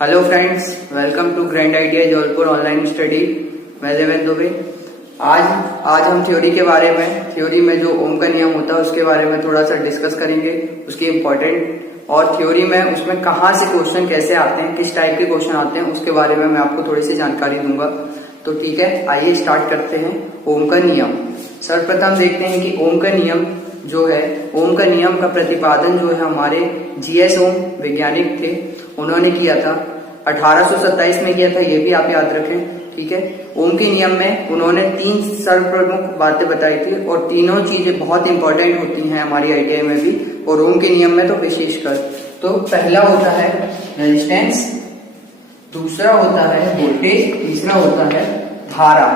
Hello friends, welcome to grand idea Jabalpur online study. मैं देवेंद्र दुबे। आज हम थ्योरी में जो ओम का नियम होता है उसके बारे में थोड़ा सा डिस्कस करेंगे, उसकी इम्पोर्टेंट और थ्योरी में उसमें कहाँ से क्वेश्चन कैसे आते हैं, किस टाइप के क्वेश्चन आते हैं, उसके बारे में मैं आपको थोड़ी सी जानकारी दूंगा। तो ठीक है, आइए स्टार्ट करते हैं। ओम का नियम। सर्वप्रथम देखते हैं कि ओम का नियम जो है, ओम का नियम का प्रतिपादन जो है हमारे जीएस ओम वैज्ञानिक थे, उन्होंने किया था 1827 में किया था, ये भी आप याद रखें। ठीक है, ओम के नियम में उन्होंने 3 सर्वप्रमुख बातें बताई थी और तीनों चीजें बहुत इंपॉर्टेंट होती हैं हमारी आईटीआई में भी और ओम के नियम में तो विशेषकर। तो पहला होता है रेजिस्टेंस, दूसरा होता है वोल्टेज, तीसरा होता है धारा।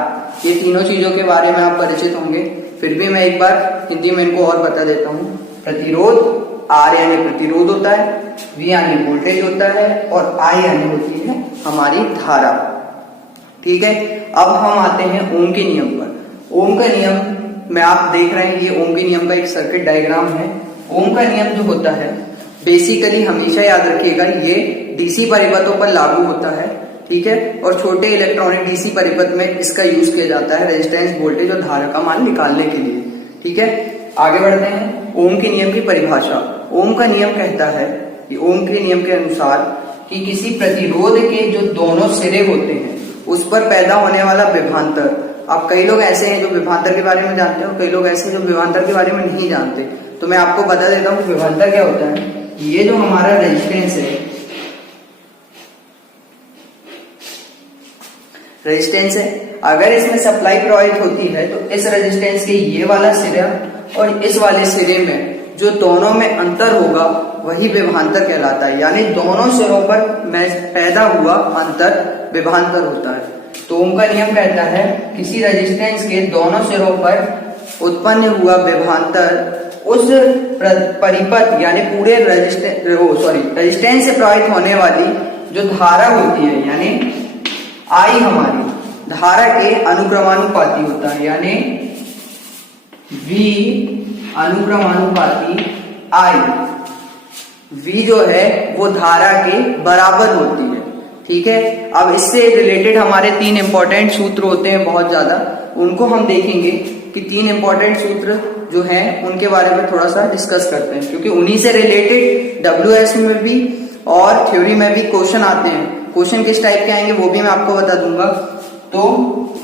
ये तीनों चीजों के बारे में आप परिचित होंगे, फिर भी मैं एक बार हिंदी में इनको और बता देता हूँ। प्रतिरोध, आर यानी प्रतिरोध होता है, वी यानी वोल्टेज होता है और आई यानी होती है हमारी धारा। ठीक है, अब हम आते हैं ओम के नियम पर। ओम का नियम में आप देख रहे हैं, ये ओम के नियम का एक सर्किट डायग्राम है। ओम का नियम जो होता है बेसिकली हमेशा याद रखिएगा, ये डीसी परिपथों पर लागू होता है। ठीक है, और छोटे इलेक्ट्रॉनिक डीसी परिपथ में इसका यूज किया जाता है रेजिस्टेंस, वोल्टेज और धारा का मान निकालने के लिए। ठीक है, आगे बढ़ते हैं। ओम के नियम की परिभाषा। ओम का नियम कहता है कि ओम के नियम के अनुसार कि किसी प्रतिरोध के जो दोनों सिरे होते हैं उस पर पैदा होने वाला विभवांतर। अब कई लोग ऐसे हैं जो विभवांतर के बारे में जानते हो, कई लोग ऐसे हैं जो विभवांतर के बारे में नहीं जानते, तो मैं आपको बता देता हूँ विभवांतर क्या होता है। ये जो हमारा रेजिस्टेंस है, अगर इसमें सप्लाई प्रवाहित होती है तो इस रेजिस्टेंस के ये वाला सिरा और इस वाले सिरे में जो दोनों में अंतर होगा वही विभवांतर कहलाता है, यानी दोनों सिरों पर पैदा हुआ अंतर विभवांतर होता है। तो ओम का नियम कहता है किसी रेजिस्टेंस के दोनों सिरों पर उत्पन्न हुआ विभवांतर उस परिपथ यानी पूरे रेजिस्टेंस से प्रवाहित होने वाली जो धारा होती है, यानी आई हमारी धारा के अनुक्रमानुपाती होता है, यानी V अनुक्रमानुपाती आई। V जो है वो धारा के बराबर होती है। ठीक है, अब इससे रिलेटेड हमारे 3 इंपॉर्टेंट सूत्र होते हैं बहुत ज्यादा, उनको हम देखेंगे कि 3 इंपॉर्टेंट सूत्र जो हैं उनके बारे में थोड़ा सा डिस्कस करते हैं, क्योंकि उन्हीं से रिलेटेड WS में भी और थ्योरी में भी क्वेश्चन आते हैं। क्वेश्चन किस टाइप के आएंगे वो भी मैं आपको बता दूंगा। तो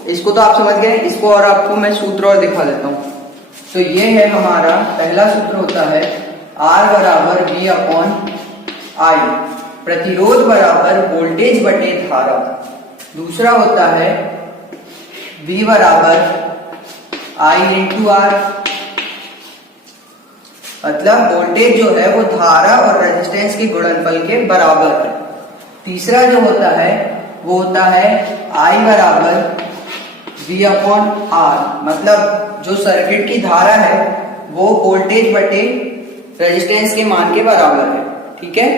इसको तो आप समझ गए, इसको और आपको मैं सूत्र और दिखा देता हूं। तो ये है हमारा पहला सूत्र होता है R बराबर V अपॉन I, प्रतिरोध बराबर वोल्टेज बटे धारा। दूसरा होता है V बराबर I इंटू R, मतलब वोल्टेज जो है वो धारा और रेजिस्टेंस के गुणनफल के बराबर है। तीसरा जो होता है वो होता है I बराबर V अपॉन R, मतलब जो सर्किट की धारा है वो वोल्टेज बटे रेजिस्टेंस के मान के बराबर है। ठीक है,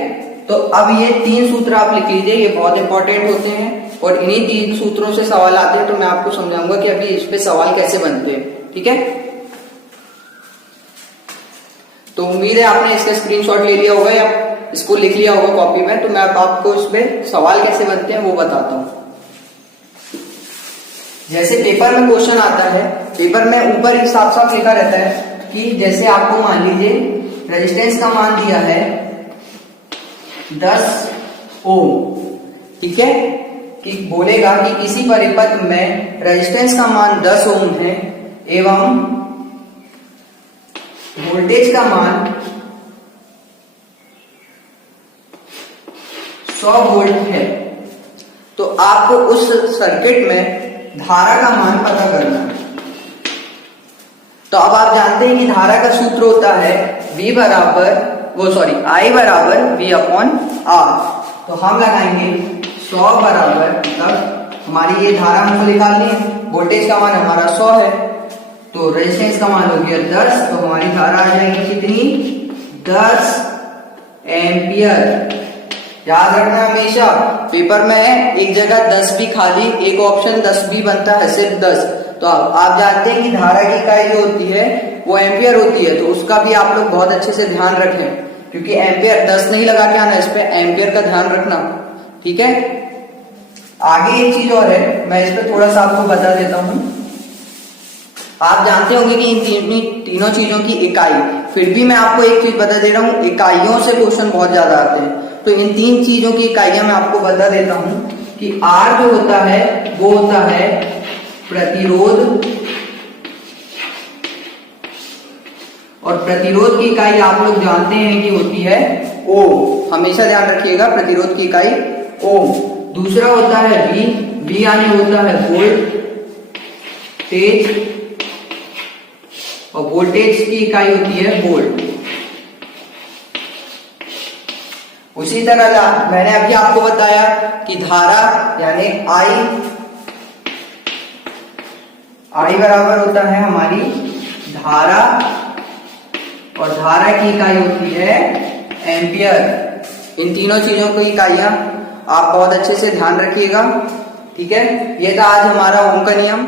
तो अब ये 3 सूत्र आप लिख लीजिए, ये बहुत इंपॉर्टेंट होते हैं और इन्हीं 3 सूत्रों से सवाल आते हैं। तो मैं आपको समझाऊंगा कि अभी इस पे सवाल कैसे बनते हैं। ठीक है, तो उम्मीद है आपने इसका स्क्रीनशॉट ले लिया होगा या इसको लिख लिया होगा कॉपी में। तो मैं आपको इसमें सवाल कैसे बनते हैं वो बताता हूं। जैसे पेपर में क्वेश्चन आता है, पेपर में ऊपर ही साफ साफ लिखा रहता है कि जैसे आपको मान लीजिए रेजिस्टेंस का मान दिया है 10 ओम। ठीक है, कि बोलेगा कि किसी परिपथ में रेजिस्टेंस का मान 10 ओम है एवं वोल्टेज का मान 100 वोल्ट है। तो आपको उस सर्किट में धारा का मान पता करना है। तो अब आप जानते हैं कि धारा का सूत्र होता है I बराबर V अपॉन R। तो हम लगाएंगे 100 बराबर, मतलब हमारी ये धारा हमको निकालनी है, वोल्टेज का मान हमारा 100 है, तो रेजिस्टेंस का मान हो गया 10, तो हमारी धारा आ जाएगी कितनी, 10 एम्पियर। याद रखना हमेशा पेपर में एक जगह 10 भी खाली, एक ऑप्शन 10 भी बनता है, सिर्फ 10। तो आप जानते हैं कि धारा की इकाई जो होती है वो एम्पियर होती है, तो उसका भी आप लोग बहुत अच्छे से ध्यान रखें, क्योंकि एम्पियर 10 नहीं लगा के आना, इस पे एम्पियर का ध्यान रखना। ठीक है। आगे एक चीज और है, मैं इस पर थोड़ा सा आपको बता देता हूं। आप जानते होंगे कि इन तीनों चीजों की इकाई, फिर भी मैं आपको एक चीज बता दे रहा हूं, इकाइयों से क्वेश्चन बहुत ज्यादा आते हैं। तो इन तीन चीजों की इकाइयां मैं आपको बता देता हूं कि R जो होता है वो होता है प्रतिरोध, और प्रतिरोध की इकाई आप लोग जानते हैं कि होती है ओम। हमेशा ध्यान रखिएगा, प्रतिरोध की इकाई ओम। दूसरा होता है V यानी होता है वोल्ट तेज, और वोल्टेज की इकाई होती है वोल्ट। उसी तरह मैंने अभी आपको बताया कि धारा यानी I बराबर होता है हमारी धारा, और धारा की इकाई होती है एम्पियर। इन तीनों चीजों की इकाइयां आप बहुत अच्छे से ध्यान रखिएगा, ठीक है। ये था आज हमारा ओम का नियम।